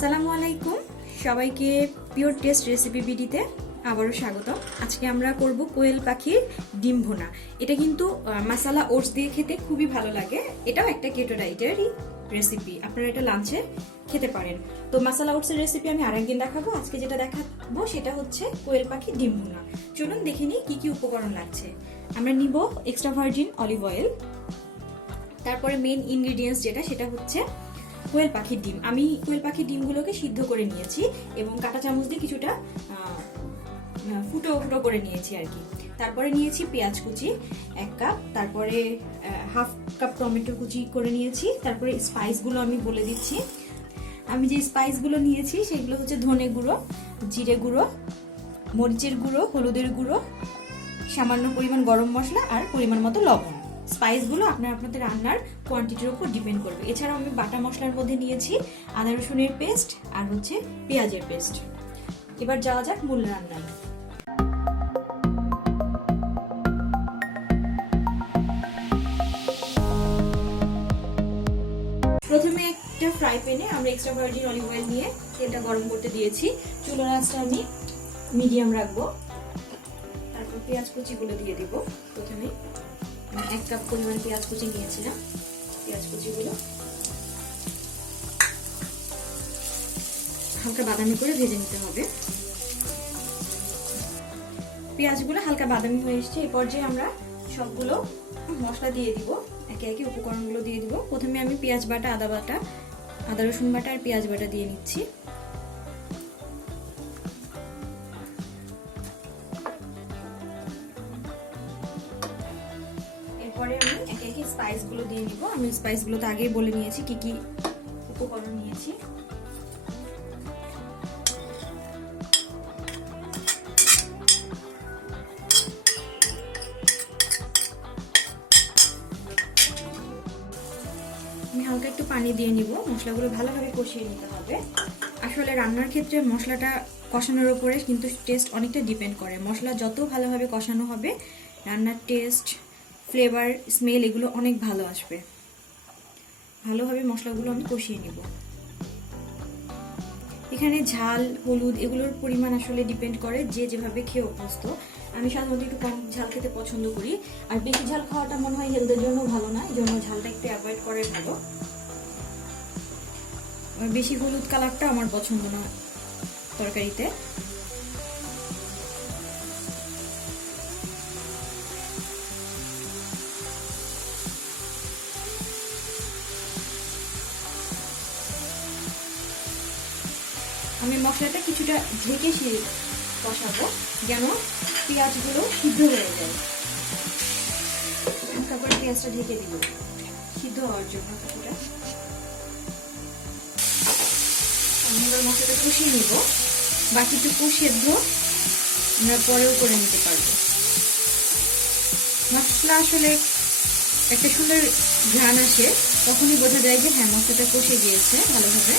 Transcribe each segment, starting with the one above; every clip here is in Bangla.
আসসালামু আলাইকুম সবাইকে পিওর টেস্ট রেসিপি ভিডিওতে আবারও স্বাগত। আজকে আমরা করব কোয়েল পাখির ডিম ভুনা। এটা কিন্তু মশলা ওটস দিয়ে খেতে খুবই ভালো লাগে। এটাও একটা কেটো ডায়েটেরই রেসিপি, আপনারা এটা লাঞ্চে খেতে পারেন। তো মশলা ওটসের রেসিপি আমি আরেকদিন দেখাবো। আজকে যেটা দেখাবো সেটা হচ্ছে কোয়েল পাখির ডিম ভুনা। চলুন দেখে নিই কি কি উপকরণ লাগছে। আমরা নিব এক্সট্রা ভার্জিন অলিভ অয়েল, তারপরে মেইন ইনগ্রেডিয়েন্টস যেটা সেটা হচ্ছে কোয়েল পাখির ডিম। আমি কোয়েল পাখির ডিমগুলোকে সিদ্ধ করে নিয়েছি এবং কাঁটা চামচ দিয়ে কিছুটা ফুটো ফুটো করে নিয়েছি আর কি। তারপরে নিয়েছি পেঁয়াজ কুচি 1 কাপ, তারপরে হাফ কাপ টমেটো কুচি করে নিয়েছি। তারপরে স্পাইসগুলো আমি বলে দিচ্ছি। আমি যে স্পাইসগুলো নিয়েছি সেগুলো হচ্ছে ধনে গুঁড়ো, জিরে গুঁড়ো, মরিচের গুঁড়ো, হলুদের গুঁড়ো, সামান্য পরিমাণ গরম মশলা আর পরিমাণ মতো লবণ। স্পাইসগুলো আপনাদের রান্নার কোয়ান্টিটির উপর ডিপেন্ড করবে। এছাড়াও আমি বাটা মশলার মধ্যে নিয়েছি আদা রসুনের পেস্ট আর হচ্ছে পেঁয়াজের পেস্ট। এবার যাওয়া যাক মূল রান্নায়। প্রথমে একটা ফ্রাই প্যানে আমরা এক্সট্রা ভার্জিন অলিভ অয়েল নিয়ে তেলটা গরম করতে দিয়েছি। চুলার আঁচটা আমি মিডিয়াম রাখবো। তারপর পেঁয়াজ কুচিগুলো দিয়ে দিব। প্রথমে 1 কাপ পরিমাণ পেঁয়াজ কুচি নিয়েছিলাম। পেঁয়াজ কুচিগুলো হালকা বাদামি করে ভেজে নিতে হবে। পেঁয়াজগুলো হালকা বাদামি হয়ে এসেছে। এই পর্যায়ে আমরা সবগুলো মশলা দিয়ে দিব, একে একে উপকরণগুলো দিয়ে দিব। প্রথমে আমি পেঁয়াজ বাটা, আদা রসুন বাটা আর পেঁয়াজ বাটা দিয়ে নিচ্ছি। এরপরে আমি একে একে স্পাইসগুলো দিয়ে নিব। আমি স্পাইসগুলো তো আগেই বলে নিয়েছি কি কি উপকরণ নিয়েছি। আমি হালকা একটু পানি দিয়ে নিব। মশলাগুলো ভালোভাবে কষিয়ে নিতে হবে। আসলে রান্নার ক্ষেত্রে মশলাটা কষানোর উপরে কিন্তু টেস্ট অনেকটা ডিপেন্ড করে। মশলা যত ভালোভাবে কষানো হবে রান্নার টেস্ট, ফ্লেভার, স্মেল এগুলো অনেক ভালো আসবে। ভালোভাবে মশলাগুলো আমি কষিয়ে নিব। এখানে ঝাল, হলুদ এগুলোর পরিমাণ আসলে ডিপেন্ড করে যে যেভাবে খেয়ে অভ্যস্ত। আমি সাধারণত একটু কম ঝাল খেতে পছন্দ করি, আর বেশি ঝাল খাওয়াটা মনে হয় হেলথের জন্য ভালো না, এই জন্য ঝালটা একটু অ্যাভয়েড করে ভালো। বেশি হলুদ কালারটা আমার পছন্দ না তরকারিতে। আমি মশলাটা কিছুটা ঢেকে কষাবো যেন পেঁয়াজগুলো সিদ্ধ হয়ে যায়। তারপরে পেঁয়াজটা ঢেকে দিব সিদ্ধ হওয়ার জন্য কিছুটা। আমি এবার মশলাটা কষিয়ে নিব। বাকিটুকু সেদ্ধ আমরা পরেও করে নিতে পারবো। মশলা আসলে একটা সুন্দর ঘ্রাণ আসে, তখনই বোঝা যায় যে হ্যাঁ মশলাটা কষে গিয়েছে ভালোভাবে।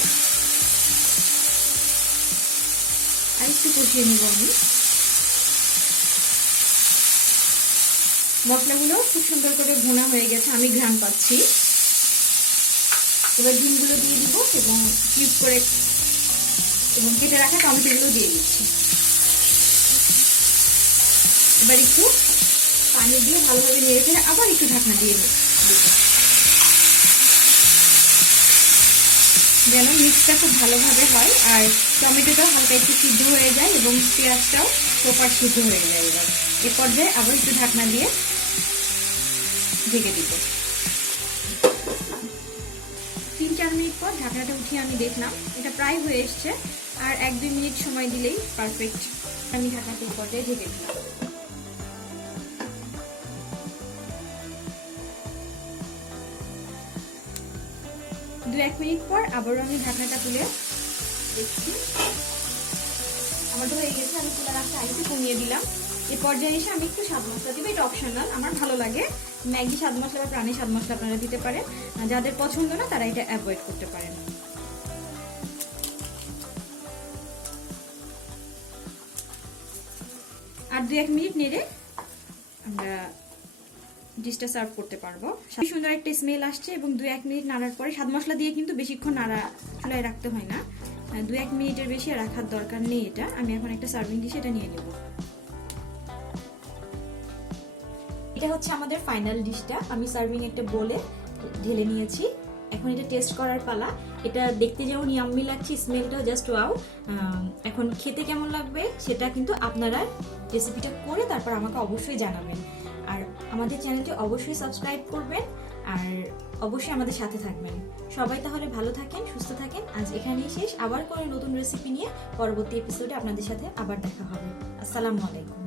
আর একটু কষিয়ে নিব আমি। মশলাগুলো খুব সুন্দর করে ভুনা হয়ে গেছে, আমি ঘ্রাণ পাচ্ছি। এবার ডিমগুলো দিয়ে দিব এবং কিউব করে এবং কেটে রাখা টমেটোগুলো দিয়ে দিচ্ছি। এবার একটু পানি দিয়ে ভালোভাবে নেড়ে ফেলে আবার একটু ঢাকনা দিয়ে দিব যেন মিক্সটা খুব ভালোভাবে হয় আর টমেটোটাও হালকা একটু সিদ্ধ হয়ে যায় এবং পেঁয়াজটাও প্রপার সিদ্ধ হয়ে যায়। এ পর্যায়ে আবার একটু ঢাকনা দিয়ে ঢেকে দিব। 3-4 মিনিট পর ঢাকনাটা উঠিয়ে আমি দেখলাম এটা প্রায় হয়ে এসছে। আর 1-2 মিনিট সময় দিলেই পারফেক্ট। আমি ঢাকনাটা এই পর্যায়ে ঢেকে দিলাম। 2-1 মিনিট পর আবারও আমি ঢাকনাটা তুলে দেখছি আমারটা হয়ে গেছে। আমি চুলার আঁচটা আরেকটু কমিয়ে দিলাম। এই পর্যায়ে এসে আমি একটু স্বাদ মশলা দিব, এটা অপশনাল, আমার ভালো লাগে। ম্যাগি স্বাদ মশলা বা প্রাণী স্বাদ মশলা আপনারা দিতে পারেন, যাদের পছন্দ না তারা এটা অ্যাভয়েড করতে পারেন। আর 2-1 মিনিট নেড়ে আমরা ডিশটা সার্ভ করতে পারবো। সুন্দর একটা স্মেল আসছে এবং 2-1 মিনিট নাড়ার পরে, স্বাদ মশলা দিয়ে কিন্তু বেশিক্ষণ নাড়া চুলায় রাখতে হয় না, 2-1 মিনিটের বেশি রাখার দরকার নেই এটা। আমি এখন একটা সার্ভিং ডিশে এটা নিয়ে নেব। এটা হচ্ছে আমাদের ফাইনাল ডিশটা। আমি সার্ভিং একটা বোলে ঢেলে নিয়েছি। এখন এটা টেস্ট করার পালা। এটা দেখতে যেমন ইয়াম্মি লাগছে, স্মেলটাও জাস্ট ওয়াও। এখন খেতে কেমন লাগবে সেটা কিন্তু আপনারা রেসিপিটা করে তারপর আমাকে অবশ্যই জানাবেন। আর আমাদের চ্যানেলটি অবশ্যই সাবস্ক্রাইব করবেন আর অবশ্যই আমাদের সাথে থাকবেন। সবাই তাহলে ভালো থাকেন, সুস্থ থাকেন। আজ এখানেই শেষ। আবার কোনো নতুন রেসিপি নিয়ে পরবর্তী এপিসোডে আপনাদের সাথে আবার দেখা হবে। আসসালামু আলাইকুম।